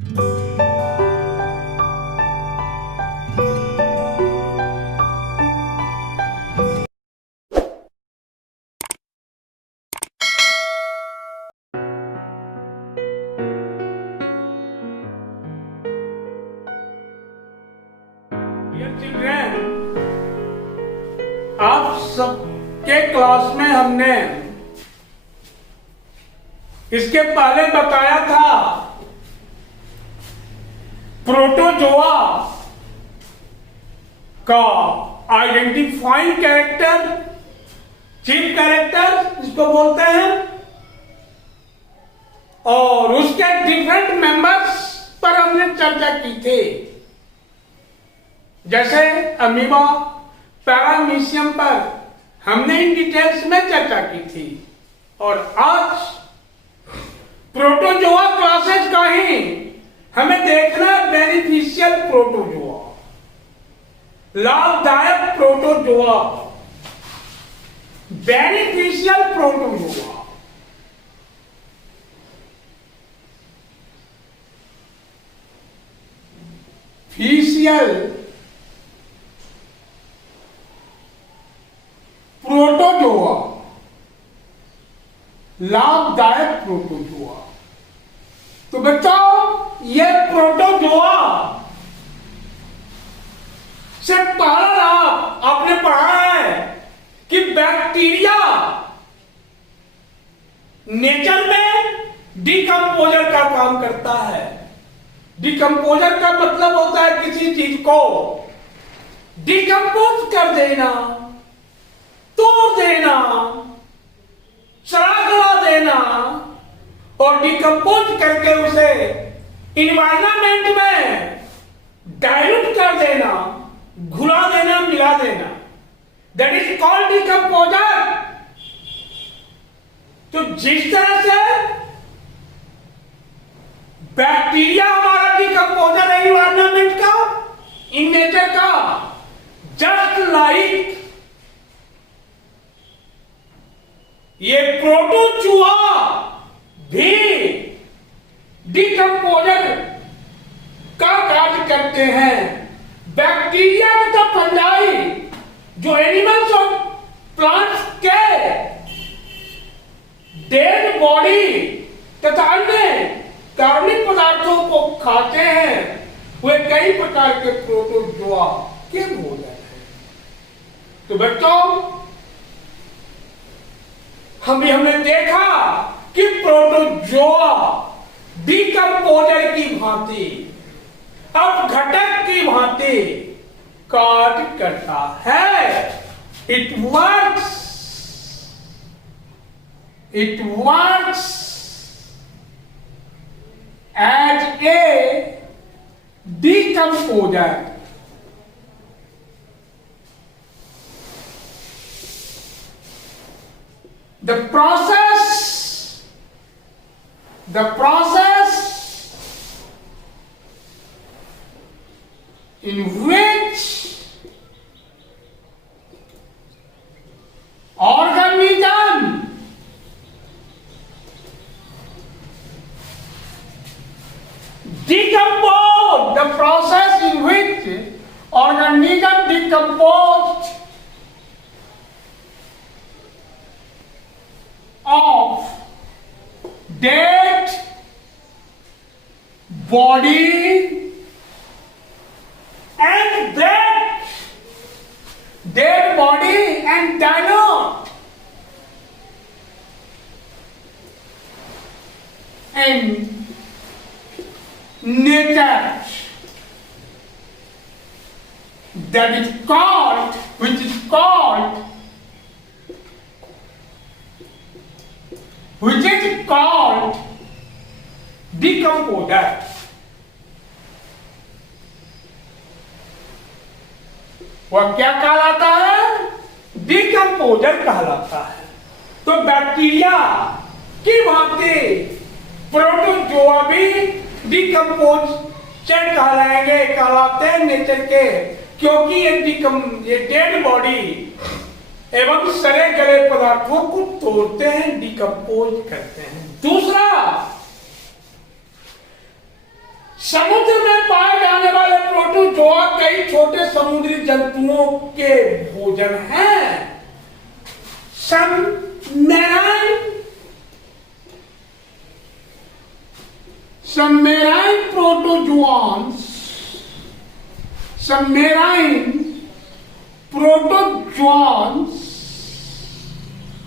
Children, आप सबके class में हमने इसके पहले बताया था प्रोटोजोआ का आइडेंटिफाइंग कैरेक्टर, चीफ कैरेक्टर जिसको बोलते हैं, और उसके डिफरेंट मेंबर्स पर हमने चर्चा की थी, जैसे अमीबा, पैरामीशियम पर हमने इन डिटेल्स में चर्चा की थी। और आज प्रोटोजोआ क्लासेस का ही हमें देखना बेनिफिशियल प्रोटोजोआ, लाभदायक protozoa, beneficial protozoa. Fiscal protozoa, लाभदायक प्रोटोजोआ। तो बच्चों, ये प्रोटोजोआ से पहला लाभ आपने पढ़ा है कि बैक्टीरिया नेचर में डिकम्पोजर का काम करता है। डिकम्पोजर का मतलब होता है किसी चीज को डिकम्पोज कर देना, तोड़ देना, सड़ा देना, और डिकम्पोज करके उसे इन्वायरमेंट में डाइल्यूट कर देना, घुला देना, मिला देना, दैट इज कॉल्ड डिकम्पोजर। तो जिस तरह से बैक्टीरिया हमारा डिकम्पोजर है इन्वायरमेंट का, इन नेचर का, जस्ट लाइक ये प्रोटोजोआ भी डिकम्पोजर का कार्य करते हैं। बैक्टीरिया तथा फंजाई जो एनिमल्स और प्लांट्स के डेड बॉडी तथा अन्य कार्बनिक पदार्थों को खाते हैं, वे कई प्रकार के प्रोटोजोआ के भोजन हैं। तो बच्चों, हमने देखा कि प्रोटोजोआ डिकम्पोजर की भांति, अपघटक की भांति कार्य करता है। It works as a decomposer. The process in which organism decompose, the process in which organism decompose of dead body and dead body and dilute and nature, that is called, which is called decomposer। वह क्या कहलाता है? Decomposer कहलाता है। तो bacteria की भांति protozoa भी डिकम्पोजर कहलाते हैं नेचर के, क्योंकि ये डेड बॉडी एवं सड़े गले पदार्थों को तोड़ते हैं, डिकम्पोज करते हैं। दूसरा, समुद्र में पाए जाने वाले प्रोटोजोआ कई छोटे समुद्री जंतुओं के भोजन हैं। Some marine protozoans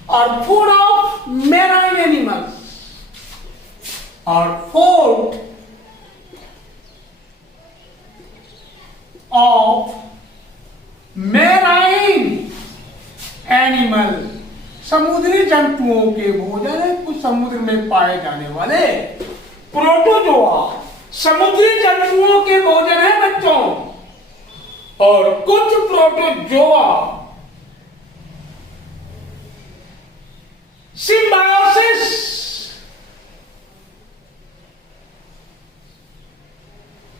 are food of marine animals, are food of marine animal, समुद्री जंतुओं के भोजन है कुछ समुद्र में पाए जाने वाले प्रोटोजोआ समुद्री जंतुओं के भोजन है बच्चों। और कुछ प्रोटोजोआ सिम्बायोसिस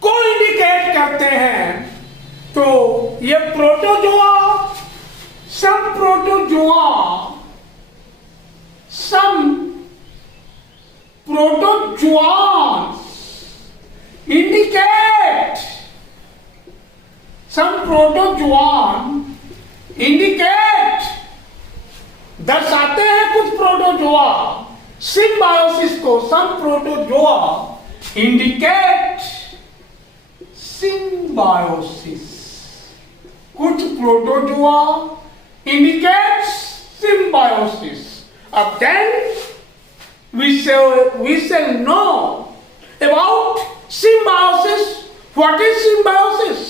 को इंडिकेट करते हैं। तो ये प्रोटोजोआ some protozoans indicate दर्शाते हैं कुछ प्रोटोजोआ सिम्बायोसिस को। some protozoa indicate symbiosis, कुछ protozoa indicates symbiosis. Then we shall know about symbiosis. What is symbiosis?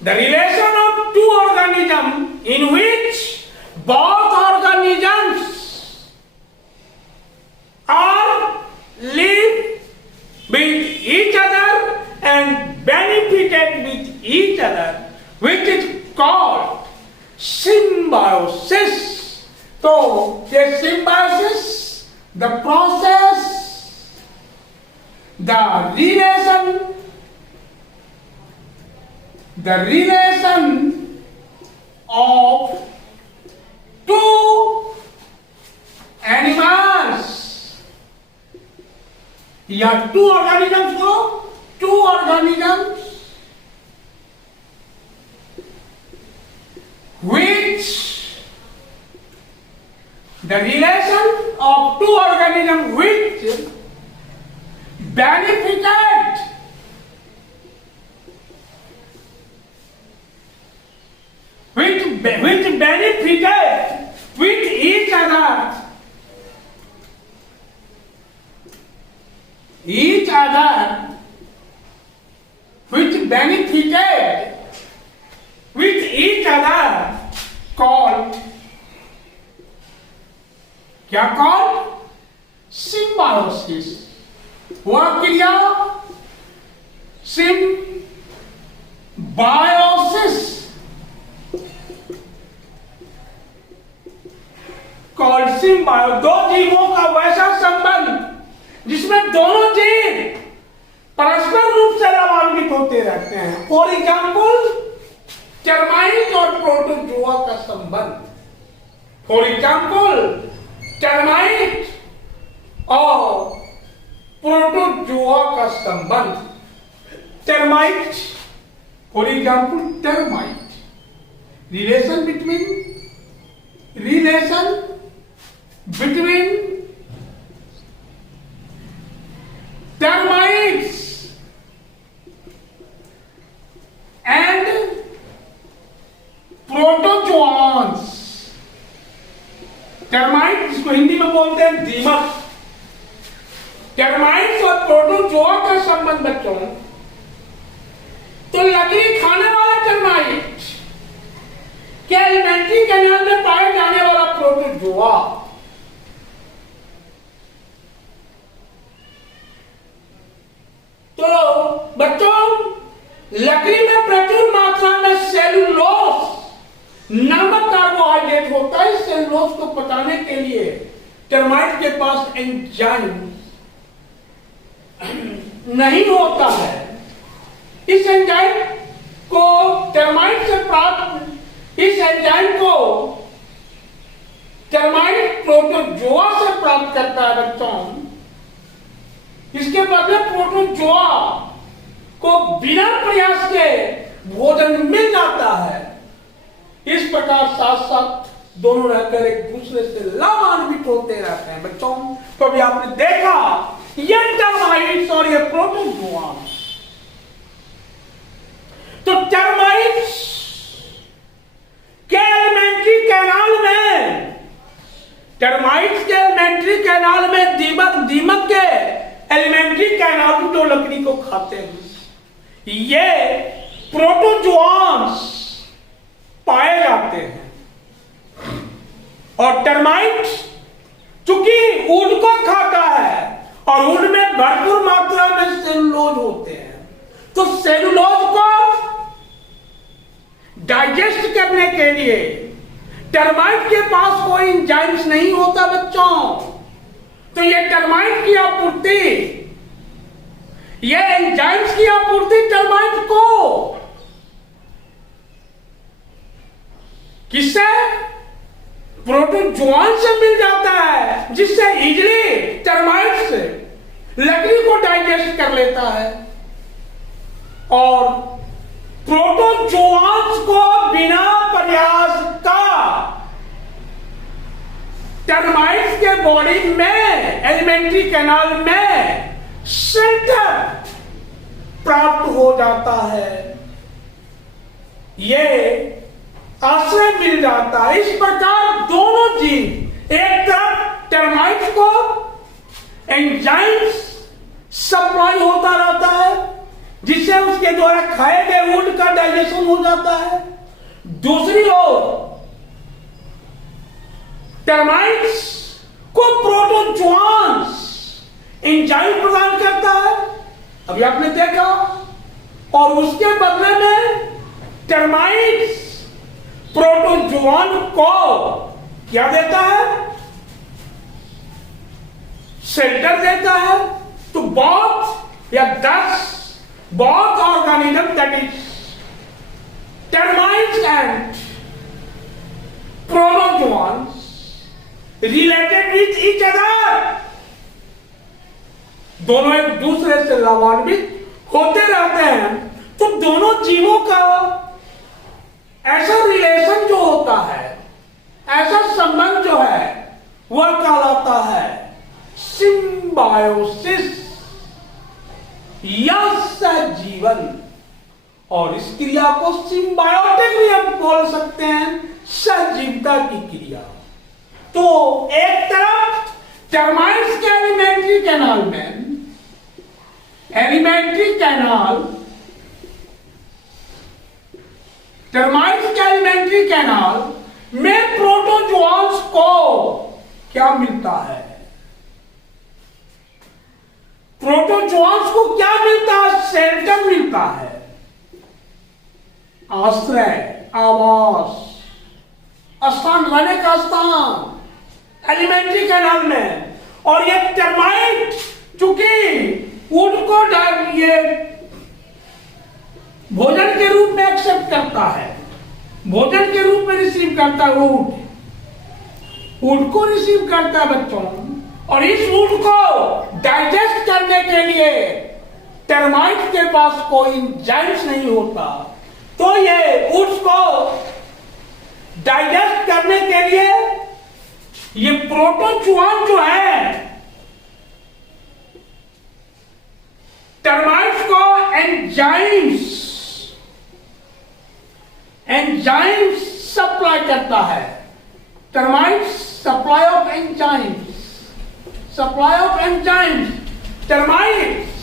The relation of two organisms in which both organisms are live with each other and benefited with each other, which is called symbiosis. So, the symbiosis, the process, the relation of two animals या two organisms which the relation of two organisms which benefited with each other which benefited with each other called क्या called symbiosis। वह क्रिया symbiosis called symbiosis। दो जीवों का वैसा संबंध जिसमें दोनों जीव परस्पर रूप से लाभान्वित होते रहते हैं। फॉर एग्जाम्पल टर्माइट और प्रोटोजोआ का संबंध। फॉर एग्जाम्पल टर्माइट और प्रोटोजोआ का संबंध। Termite for example termite relation between termites and protozoans। Termite जिसको हिंदी में बोलते हैं दीमक। टर्माइट्स और प्रोटोजोआ का संबंध बच्चों, तो लकड़ी खाने वाला टर्माइट क्या एलिमेंट्री कैनाल में पाए जाने वाला प्रोटोजोआ। तो बच्चों लकड़ी में प्रचुर मात्रा में सेलुलोज नामक कार्बोहाइड्रेट होता है। सेलुलोज को पचाने के लिए टर्माइट के पास एंजाइम नहीं होता है। इस एंजाइम को टर्माइट प्रोटोजोआ से प्राप्त करता है बच्चों। बदले प्रोटोजोआ को बिना प्रयास के भोजन मिल जाता है। इस प्रकार साथ साथ दोनों रहकर एक दूसरे से लाभान्वित होते रहते हैं। बच्चों, कभी आपने देखा ये टर्माइट्स और ये प्रोटोजोआ, तो टर्माइट्स के एलिमेंट्री कैनाल में दीमक के एलिमेंट्री कैनाल जो लकड़ी को खाते हैं, ये प्रोटोजोआंस पाए जाते हैं। और टर्माइट्स चूंकि ऊन को खाता है और ऊन में भरपूर मात्रा में सेलुलोज होते हैं, तो सेलुलोज को डाइजेस्ट करने के लिए टर्माइट के पास कोई एंजाइम्स नहीं होता बच्चों। तो ये टर्माइट की आपूर्ति, ये एंजाइम्स की आपूर्ति टर्माइट को किससे? प्रोटोजोआन से मिल जाता है, जिससे इजीली टर्माइट्स लकड़ी को डाइजेस्ट कर लेता है। और प्रोटोजोआंस को बिना प्रयास का टर्माइट्स के बॉडी में एलिमेंट्री कैनाल में शेल्टर प्राप्त हो जाता है, ये आश्रय मिल जाता है। इस प्रकार दोनों जीव, एक तरफ टर्माइट्स को एंजाइम्स सप्लाई होता रहता है, जिससे उसके द्वारा खाए गए वुड का डाइजेशन हो जाता है। दूसरी ओर टर्माइट्स को प्रोटोजोआंस एंजाइम प्रदान करता है, अभी आपने देखा। और उसके बदले में टर्माइट्स प्रोटोजोआन को क्या देता है? शेल्टर देता है। तो बोथ या 10 both organisms, that is termites and protozoans, related with each other, दोनों एक दूसरे से लाभान्वित होते रहते हैं। तो दोनों जीवों का ऐसा रिलेशन जो होता है, ऐसा संबंध जो है, वह कहलाता है सिम्बायोसिस या सहजीवन। और इस क्रिया को सिम्बायोटिक भी हम बोल सकते हैं, सहजीवता की क्रिया। तो एक तरफ टर्माइट्स के एलिमेंट्री कैनाल में, टर्माइट्स के एलिमेंट्री कैनाल में प्रोटोजोआंस को क्या मिलता है? प्रोटोजोआंस को क्या मिलता है? शेल्टर मिलता है, आश्रय, आवास, स्थान, रहने का स्थान एलिमेंट्री कैनाल में। और ये टर्माइट चूंकि वुड को ये भोजन के रूप में एक्सेप्ट करता है, भोजन के रूप में रिसीव करता है, वुड को रिसीव करता है बच्चों। और इस वुड को डाइजेस्ट करने के लिए टर्माइट के पास कोई एंजाइम्स नहीं होता। तो ये वुड्स को डाइजेस्ट करने के लिए ये प्रोटोजोआन जो है, टर्माइट्स को एंजाइम्स सप्लाई करता है। Termites supply of enzymes, termites,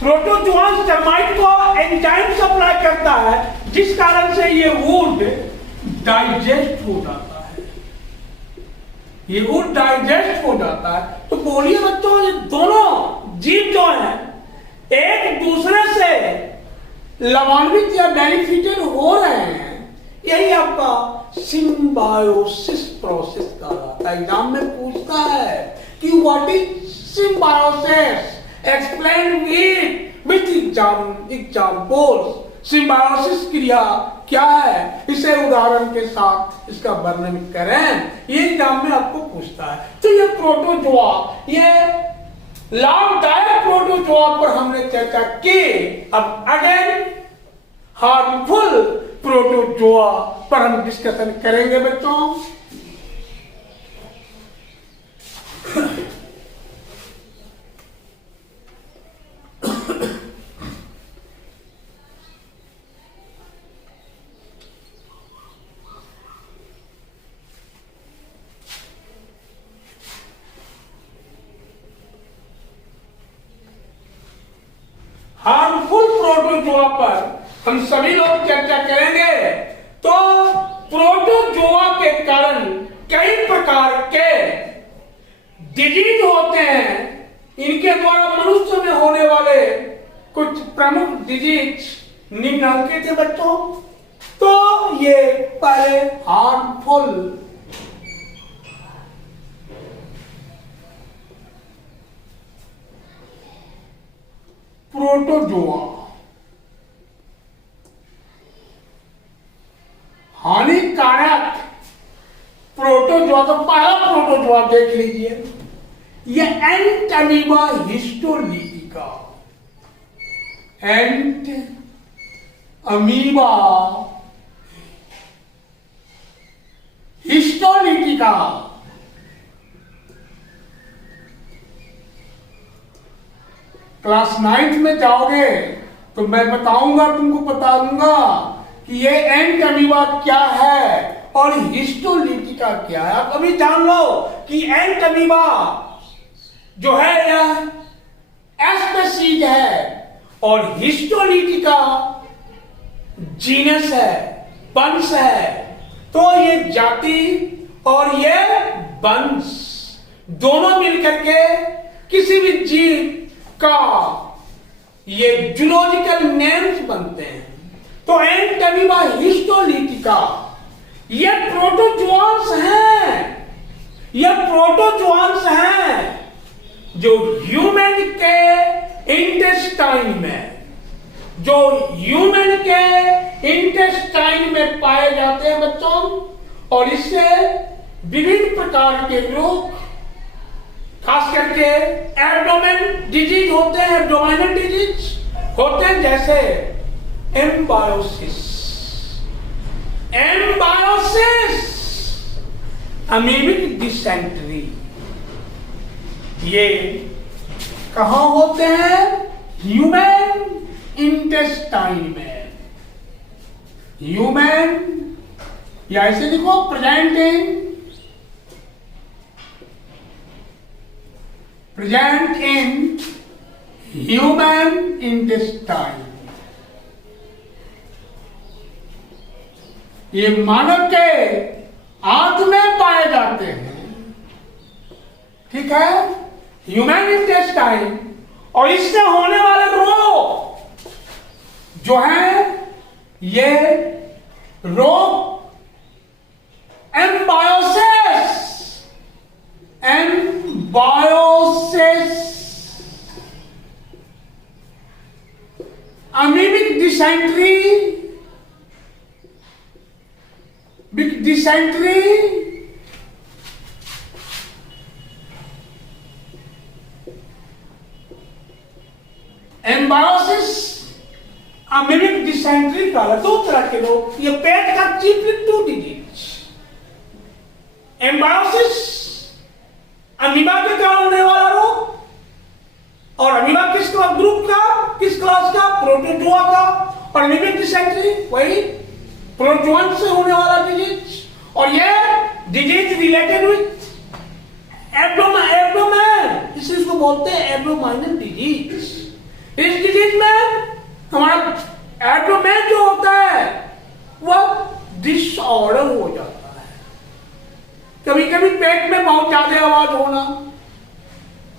protozoans termite को एंजाइम सप्लाई करता है, जिस कारण से ये वुड डाइजेस्ट हो जाता है, ये वुड डाइजेस्ट हो जाता है। तो बोलिए बच्चों, ये दोनों जीव जो हैं एक दूसरे से लाभान्वित या बेनिफिटेड हो रहे हैं, यही आपका सिम्बायोसिस प्रोसेस कहलाता है। एग्जाम में पूछता है कि what is symbiosis, explain with examples. Symbiosis क्रिया क्या है, इसे उदाहरण के साथ इसका वर्णन करें, ये एग्जाम में आपको पूछता है। तो ये प्रोटोजोआ, ये लाभदायक प्रोटोजोआ पर हमने चर्चा की। अब अगेन हार्मफुल प्रोटोजोआ पर हम डिस्कशन करेंगे बच्चों। हार्मफुल प्रोटोजोआ पर हम सभी लोग चर्चा करेंगे। तो प्रोटोजोआ के कारण कई प्रकार के डिजीज होते हैं। इनके द्वारा मनुष्य में होने वाले कुछ प्रमुख डिजीज निम्नलिखित है बच्चों। तो ये पहले हार्मफुल प्रोटोजोआ, हानिकारक प्रोटोजोआ। तो पहला प्रोटोजोआ देख लीजिए, ये एंट अमीबा हिस्टोलिटिका। एंट अमीबा हिस्टोलिटिका। क्लास 9th में जाओगे तो मैं बताऊंगा, तुमको बता दूंगा कि ये एंट अमीबा क्या है और हिस्टोलिटिका क्या है। आप अभी जान लो कि एंट अमीबा जो है यह स्पीशीज है और हिस्टोलिटिका जीनस है, वंश है। तो ये जाति और ये वंश दोनों मिलकर के किसी भी जीव का ये जूलॉजिकल नेम्स बनते हैं। तो एंट अमीबा हिस्टोलिटिका ये प्रोटोजोआंस हैं, ये प्रोटोजोआंस हैं जो ह्यूमन के इंटेस्टाइन में, जो ह्यूमन के इंटेस्टाइन में पाए जाते हैं बच्चों। और इससे विभिन्न प्रकार के रोग, खास करके एब्डोमेन डिजीज होते हैं, एब्डोमिनल डिजीज होते हैं, जैसे एम्बायोसिस, अमीबिक डिसेंट्री। ये कहां होते हैं? ह्यूमन इंटेस्टाइन में। ह्यूमन या ऐसे लिखो प्रेजेंट इन ह्यूमन इंटेस्टाइन। ये मानव के आंत में पाए जाते हैं, ठीक है, ह्यूमन इंटेस्टाइन। और इससे होने वाले रोग जो है ये रोग एम्बायोसिस, अमीबिक डिसेंट्री, एम्बायोसिस, अमीबिक डिसेंट्री का दो तरह के रोग। ये पेट का चीफली 2 डिजीज। एम्बायोसिस अमीबा के कारण होने वाला रोग, और अमीबा किस ग्रुप का, किस क्लास का? प्रोटोजोआ का। और अमीबिक डिसेंट्री वही प्रोटोजोआ से होने वाला डिजीज। और ये डिजीज रिलेटेड विथ एब्डोमेन, इसको बोलते हैं एब्डोमिनल डिजीज। इस डिजीज में हमारा एब्डोमेन जो होता है वह डिसऑर्डर हो जाता है। कभी कभी पेट में बहुत ज्यादा आवाज होना,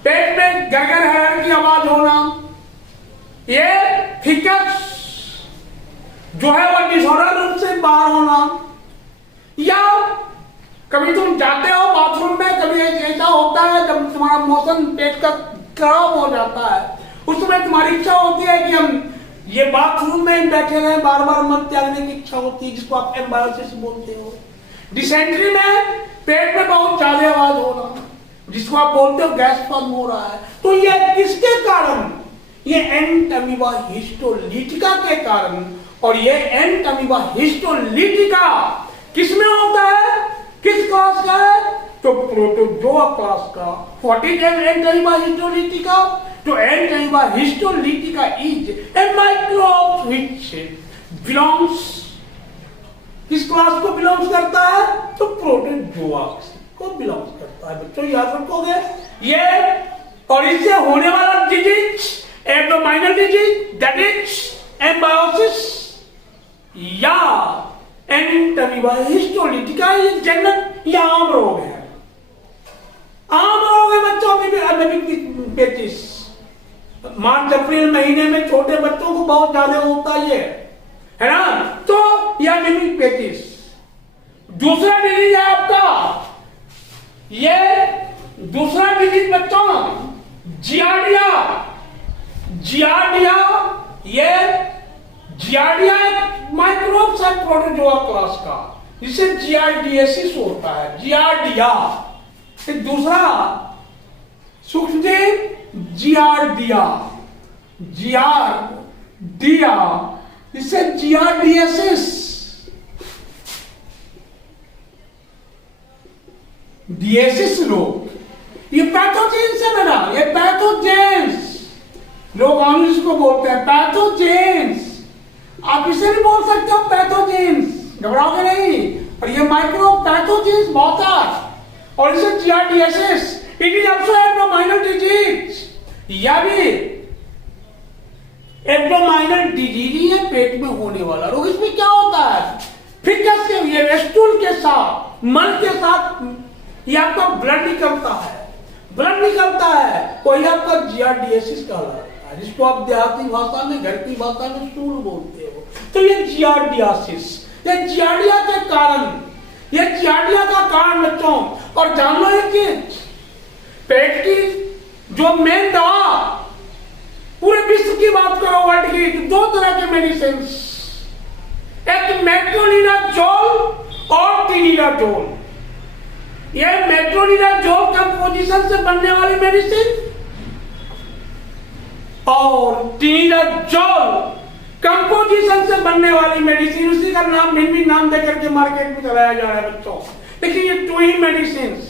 पेट में गरगर हरर की आवाज होना, ये फिकस जो है वह डिसऑर्डर रूप से बाहर होना। या कभी तुम जाते हो बाथरूम में, कभी ऐसा होता है जब तुम्हारा मोशन पेट का खराब हो जाता है, उस समय तुम्हारी इच्छा होती है कि हम ये बाथरूम में बैठे रहे, बार बार मल त्यागने की इच्छा होती है, जिसको आप एम्बायोसिस बोलते हो। डिसेंट्री में पेट में बहुत ज्यादा आवाज होना, जिसको आप बोलते हो गैस फॉर्म हो रहा है। तो ये किसके कारण? ये एंट अमीबा हिस्टोलिटिका के कारण। और ये एंट अमीबा हिस्टोलिटिका किसमें होता है? किस क्लास का है? तो प्रोटोजोआ क्लास का। What is entamoeba histolytica? तो entamoeba histolytica is a microbe which belongs, किस क्लास को बिलोंग्स करता है? तो प्रोटोजोआ को बिलोंग्स करता है। बच्चों याद रखोगे ये। और इससे होने वाला disease abdominal disease, that is amoebiasis या एंट अमीबा हिस्टोलिटिका, ये जनरल या आम रोग है। आम रोग है बच्चों में भी। एपिडेमिक पेचिस मार्च अप्रैल महीने में छोटे बच्चों को बहुत ज्यादा होता है ना? तो यह एपिडेमिक पेचिस। दूसरा डिजीज है आपका, ये दूसरा डिजीज बच्चों जियार्डिया। जियार्डिया, ये जियार्डिया एक माइक्रोब्स है प्रोटोजोआ क्लास का, जिससे जियार्डियसिस होता है। जियार्डिया। दूसरा सूक्ष्मजीव जियार्डिया, जियार्डिया, जिससे जियार्डियसिस। डिएसिस रोग, ये पैथोजेन से बना, ये पैथोजेन्स लोग इंग्लिश को बोलते हैं पैथोजेन्स। आप इसे भी बोल सकते हो पैथोजेन्स, घबराओगे नहीं। और ये माइक्रो पैथोजेन्स बहुत है। और इसे giardiasis, it is also abdominal disease. यह भी एब्डोमिनल डिजीज ही है, पेट में होने वाला रोग। इसमें क्या होता है? फिकस के ये स्टूल के साथ, मल के साथ ये आपका ब्लड निकलता है, ब्लड निकलता है, वही आपका जियार्डियसिस कहलाता है, जिसको आप देहाती भाषा में, घर की भाषा में स्टूल बोलते हो। तो ये जियार्डियासिस, ये जियार्डिया के कारण, ये जियार्डिया का कारण बच्चों। और जान लो एक चीज, पेट की जो मेन दवा, पूरे विश्व की बात करो वर्ल्ड की, तो दो तरह के मेडिसिन, एक मेट्रोनिडाजोल और टिनिडाजोल। ये मेट्रोनिडाजोल कंपोजिशन से बनने वाली मेडिसिन और टिनिडाजोल कंपोजिशन से बनने वाली मेडिसिन, उसी का नाम भिन्न नाम देकर के मार्केट में चलाया जा रहा है बच्चों। लेकिन ये टू ही मेडिसिन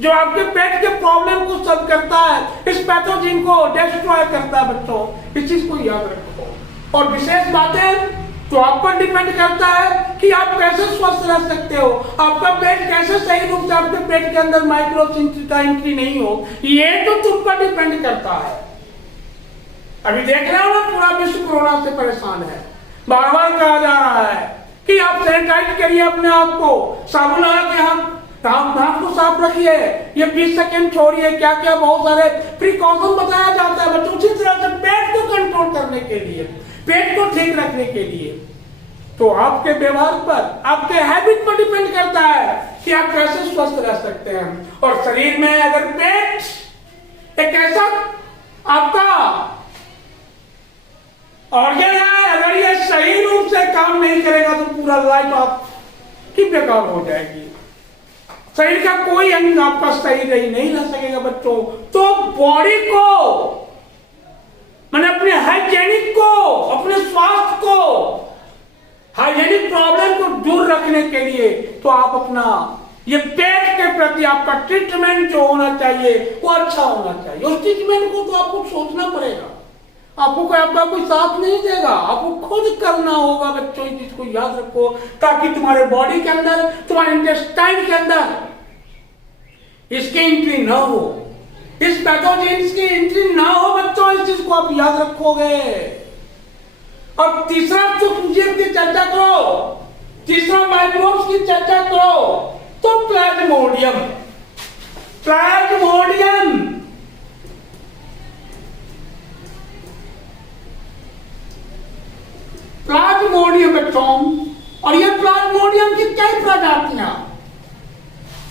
जो आपके पेट के प्रॉब्लम को सॉल्व करता है, इस पैथोजन को डिस्ट्रॉय करता है बच्चों। इस चीज को याद रखो। और विशेष बातें तो आप पर डिपेंड करता है कि आप कैसे स्वस्थ रह सकते हो, आपका पेट कैसे सही रूप से, आपके पेट के अंदर माइक्रोब्स का एंट्री नहीं हो, ये तो तुम पर डिपेंड करता है। अभी देख रहे हो ना, पूरा विश्व कोरोना से परेशान है। बार बार कहा जा रहा है कि आप सैनिटाइज करिए अपने आप को, साबुन लगा के हाथ को साफ रखिए, ये 20 सेकेंड छोड़िए, क्या क्या बहुत सारे प्रिकॉशन बताया जाता है बच्चों। उसी तरह से पेट को कंट्रोल करने के लिए, पेट को ठीक रखने के लिए, तो आपके व्यवहार पर, आपके हैबिट पर डिपेंड करता है कि आप कैसे स्वस्थ रह सकते हैं। और शरीर में अगर पेट एक ऐसा आपका ऑर्गन है, अगर ये सही रूप से काम नहीं करेगा तो पूरा लाइफ आपकी बेकार हो जाएगी। शरीर का कोई अंग आपका सही नहीं रह सकेगा बच्चों। तो बॉडी को, मैंने अपने हाइजेनिक को, अपने स्वास्थ्य को, हाइजेनिक प्रॉब्लम को दूर रखने के लिए तो आप अपना ये पेट के प्रति आपका ट्रीटमेंट जो होना चाहिए वो अच्छा होना चाहिए। उस ट्रीटमेंट को तो आपको सोचना पड़ेगा, आपको कोई आपका कोई साथ नहीं देगा, आपको खुद करना होगा बच्चों। इस चीज को याद रखो, ताकि तुम्हारे बॉडी के अंदर, तुम्हारे इंटेस्टाइन के अंदर इसकी एंट्री ना हो, इस पैथोजेंस की एंट्री ना हो बच्चों। इस चीज को आप याद रखोगे। अब तीसरा सूक्ष्मजीव की चर्चा करो, तीसरा माइक्रोब्स की चर्चा करो, तो प्लाज्मोडियम। प्लाज्मोडियम प्लाज्मोडियम बच्चों, और ये प्लाज्मोडियम की कई प्रजातियां,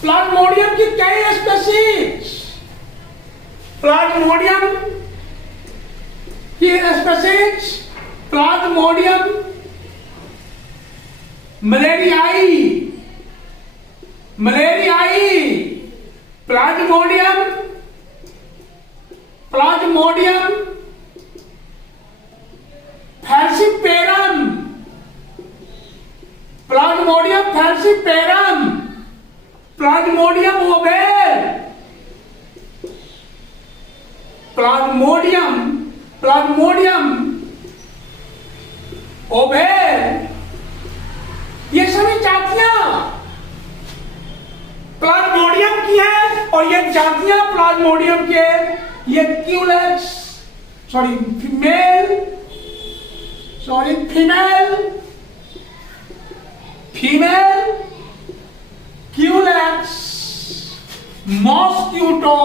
प्लाज्मोडियम की कई स्पीशीज, प्लाज्मोडियम की स्पीशीज, प्लाज्मोडियम मलेरियाई, मलेरियाई plasmodium, plasmodium falciparum, plasmodium falciparum, plasmodium ovale, plasmodium, plasmodium ovale, ये सभी जातियां प्लाज्मोडियम की है और ये जातियां प्लाज्मोडियम के, ये culex, female, culex, mosquito,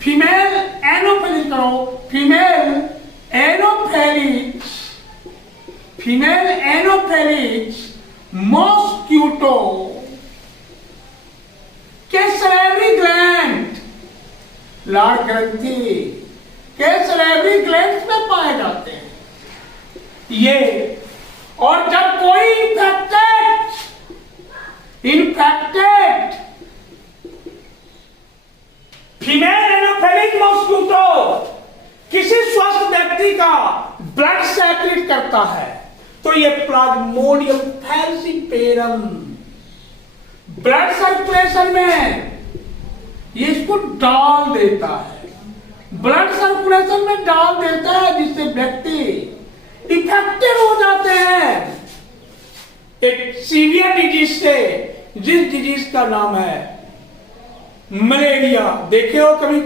female anopheles करो, फीमेल एनोफेलिज मॉस्क्यूटो के सैलरी ग्लैंड, लार ग्रंथि के सैलरी ग्लैंड में पाए जाते हैं ये। और जब कोई इन्फेक्टेड फीमेल एनोफेलिज मॉस्क्यूटो किसी स्वस्थ व्यक्ति का ब्लड सेक्रेट करता है तो ये प्लाज्मोडियम फैल्सिपेरम ब्लड सर्कुलेशन में ये इसको डाल देता है, ब्लड सर्कुलेशन में डाल देता है, जिससे व्यक्ति इफेक्टेड हो जाते हैं एक सीवियर डिजीज से, जिस डिजीज का नाम है मलेरिया। देखे हो कभी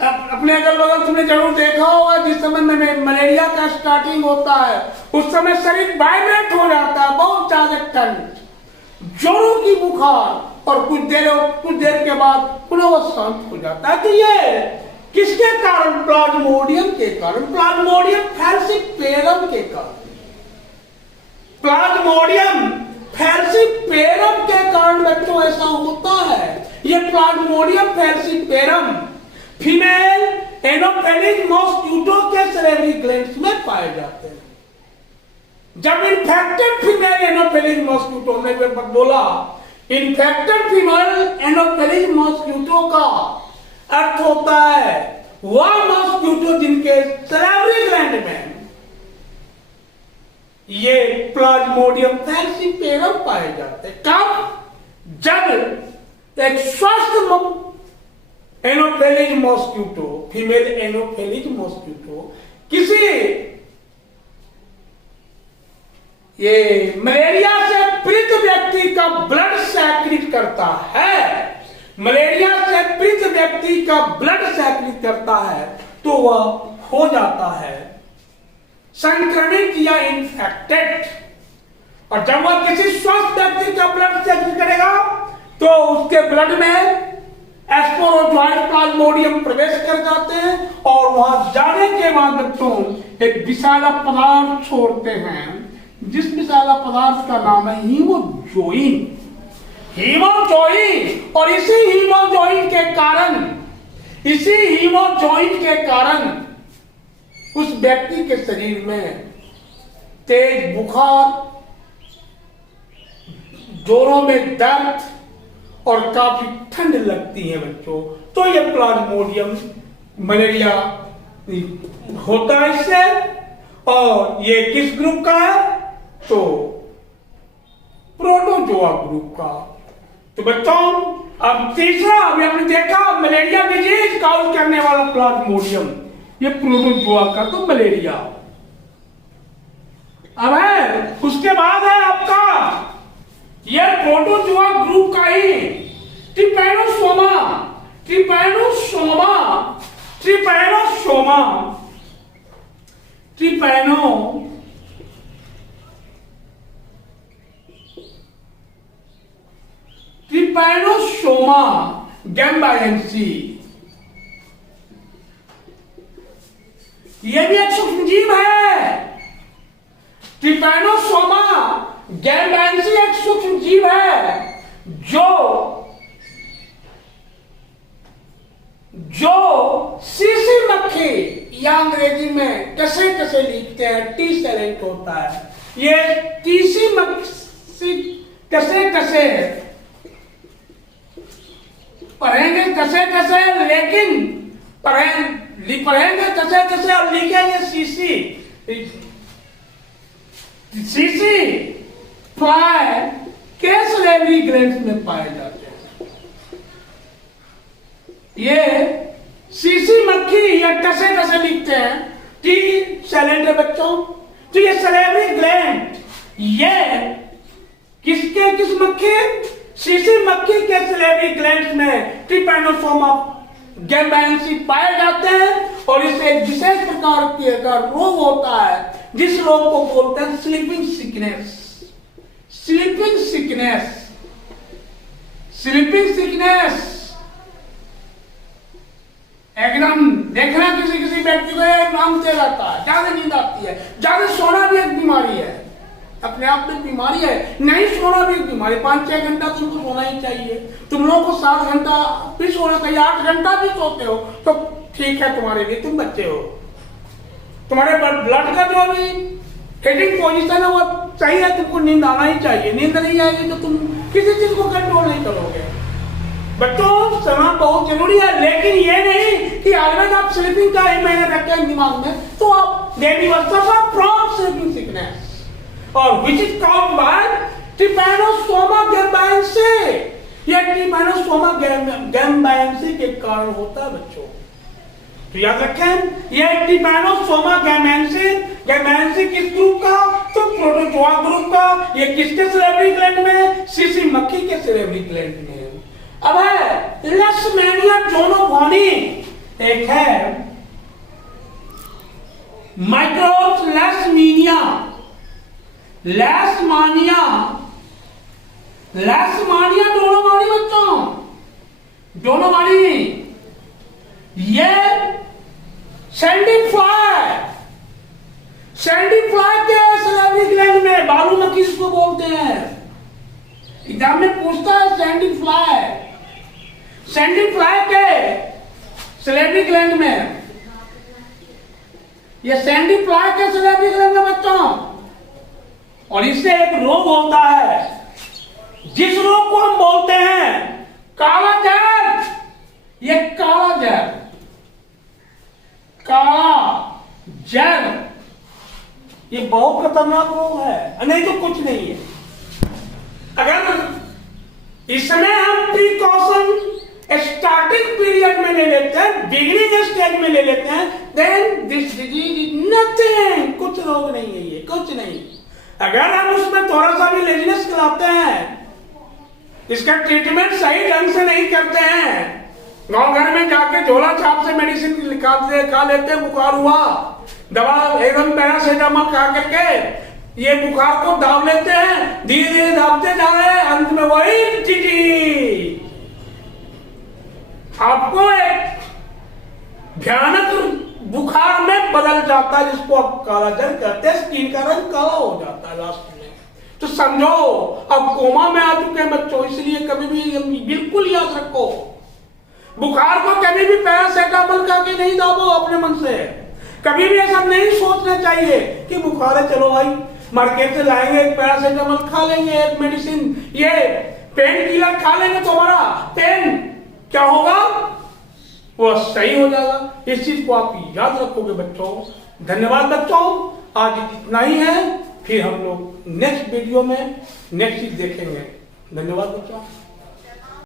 अपने अगल बगल तुमने जरूर देखा होगा, जिस समय में मलेरिया का स्टार्टिंग होता है उस समय शरीर वाइब्रेट हो जाता है, बहुत ज्यादा ठंड, जोरों की बुखार, और कुछ देर के बाद पुनः वो शांत हो जाता है। तो ये किसके कारण? प्लाज्मोडियम के कारण, प्लाज्मोडियम फैल्सिपेरम के कारण, प्लाज्मोडियम फैल्सिपेरम के कारण बच्चों ऐसा होता है। ये Plasmodium falciparum female anopheles mosquito के सैलरी ग्लैंड्स में पाए जाते हैं। जब इन्फेक्टेड फीमेल एनोफेलिज मॉस्क्यूटो, ने बोला इन्फेक्टेड फीमेल एनोफेलिज मॉस्क्यूटो का अर्थ होता है वह मॉस्क्यूटो जिनके सैलरी ग्लैंड में ये प्लाज्मोडियम फैल्सिपेरम पाए जाते हैं। कब? जब एक स्वस्थ एनोफेलिज मॉस्क्यूटो, फीमेल एनोफेलिज मॉस्क्यूटो किसी ये मलेरिया से पीड़ित व्यक्ति का ब्लड सेक्रेट करता है, मलेरिया से पीड़ित व्यक्ति का ब्लड सेक्रेट करता है तो वह हो जाता है संक्रमित या इन्फेक्टेड। और जब वह किसी स्वस्थ व्यक्ति का ब्लड सेक्रेट करेगा तो उसके ब्लड में एस्पोरोजोइड प्लाज्मोडियम प्रवेश कर जाते हैं और वहां जाने के बाद बच्चों एक विषैला पदार्थ छोड़ते हैं, जिस विषैला पदार्थ का नाम है हीमोजोइन। और इसी हीमोजोइन के कारण उस व्यक्ति के शरीर में तेज बुखार, जोरों में दर्द और काफी ठंड लगती है बच्चों। तो ये प्लाज्मोडियम मलेरिया होता है इससे। और ये किस ग्रुप का है? तो प्रोटोजोआ ग्रुप का। तो बच्चों अब तीसरा, अभी हमने देखा मलेरिया डिजीज काउज करने वाला प्लाज्मोडियम, ये प्रोटोजोआ का तो मलेरिया। अब है उसके बाद है आपका ये प्रोटोजोआ ग्रुप का ही ट्रिपैनोसोमा, ट्रिपैनोसोमा गैम्बायेंसी, ये भी एक सूक्ष्म जीव है। ट्रिपैनोसोमा गैम्बायेंसी एक सूक्ष्म जीव है जो सीसी मक्खी या अंग्रेजी में कसे लिखते हैं टी सेलेंट होता है। ये तीसी मक्खी कसे पढ़ेंगे जैसे जैसे, लेकिन पढ़ेंगे जैसे जैसे और लिखेंगे सीसी फ्लाई के सलेवरी ग्लैंड्स में पाए जाते हैं। ये सीसी मक्खी या टसे टसे लिखते हैं, टी साइलेंट है बच्चों। तो ये सलेवरी ग्लैंड ये किस मक्खी, सीसी मक्खी के सलेवरी ग्लैंड्स में ट्रिपैनोसोमा गैम्बैन्सी पाए जाते हैं और इसे एक विशेष प्रकार का रोग होता है जिस रोग को बोलते हैं स्लीपिंग सिकनेस। स्लीपिंग सिकनेस एकदम देखना, किसी व्यक्ति को नामते रहता है, ज्यादा नींद आती है, ज्यादा सोना भी एक बीमारी है, अपने आप में बीमारी है। नहीं सोना भी एक बीमारी, 5-6 घंटा तुमको सोना ही चाहिए। तुम लोगों को 7 घंटा भी सोना चाहिए, 8 घंटा भी सोते हो तो ठीक है तुम्हारे लिए, तुम बच्चे हो। तुम्हारे ब्लड का जो भी हिटिंग पोजीशन है वो सही है, तुमको नींद आना ही चाहिए। नींद नहीं आएगी तो तुम किसी चीज को कंट्रोल नहीं करोगे। बच्चों समय बहुत जरूरी है, लेकिन ये नहीं कि ऑलवेज आप स्लीपिंग का ही मैंने रखा है दिमाग में, तो आप daily suffer from sleeping sickness और which is called by trypanosoma gambiense. ये ट्रिपैनोसोमा गैम्बैन्सी के कारण होता है बच्चों, तो याद रखें। ये ट्रिपैनोसोमा गैम्बैन्सी किस ग्रुप का, तो प्रोटोजोआ ग्रुप का। ये किसके सलेवरी ग्लैंड में, सीसी मक्खी के सलेवरी ग्लैंड में। अब है लेशमैनिया जोनोगोनी, एक है माइक्रोब्स लेशमानिया जोनोगोनी बच्चों, जोनोगोनी। ये सैंडी फ्लाई के सलेवरी ग्लैंड में, बालू मक्खी इसको बोलते हैं। एग्जाम में पूछता है सैंडी फ्लाई के सलेवरी ग्लैंड में, ये सैंडी फ्लाई के सलेवरी ग्लैंड में बच्चों। और इससे एक रोग होता है जिस रोग को हम बोलते हैं काला जर। ये काला जर ये बहुत खतरनाक रोग है, नहीं तो कुछ नहीं है। अगर इस समय हम प्रिकॉशन स्टार्टिंग पीरियड में ले लेते हैं, बिगिनिंग स्टेज में ले लेते हैं, then this disease is nothing, कुछ रोग नहीं है ये, कुछ नहीं। अगर हम उसमें थोड़ा सा भी लेजीनेस कराते हैं, इसका ट्रीटमेंट सही ढंग से नहीं करते हैं, गांव घर में जाके झोला छाप से मेडिसिन खा लेते हैं, बुखार हुआ दवा एकदम पैरासीटामोल खा करके ये बुखार को दाब लेते हैं, धीरे धीरे दाबते जा रहे हैं, अंत में वही चीज आपको एक भयानक बुखार में बदल जाता है, जिसको आप काला जर कहते हैं। स्किन का रंग काला हो जाता है लास्ट में। तो समझो अब कोमा में आ चुके हैं बच्चों, इसलिए कभी भी बिल्कुल याद रखो, बुखार को कभी भी पैरासीटामोल खा के नहीं दाबो अपने मन से। कभी भी ऐसा नहीं सोचना चाहिए कि बुखार है चलो भाई मार्केट से लाएंगे एक पैरासीटामोल खा लेंगे, एक मेडिसिन ये पेन किलर खा लेंगे तो हमारा पेन क्या होगा, वो सही हो जाएगा। इस चीज को आप याद रखोगे बच्चों। धन्यवाद बच्चों, आज इतना ही है, फिर हम लोग नेक्स्ट वीडियो में नेक्स्ट चीज देखेंगे। धन्यवाद बच्चों।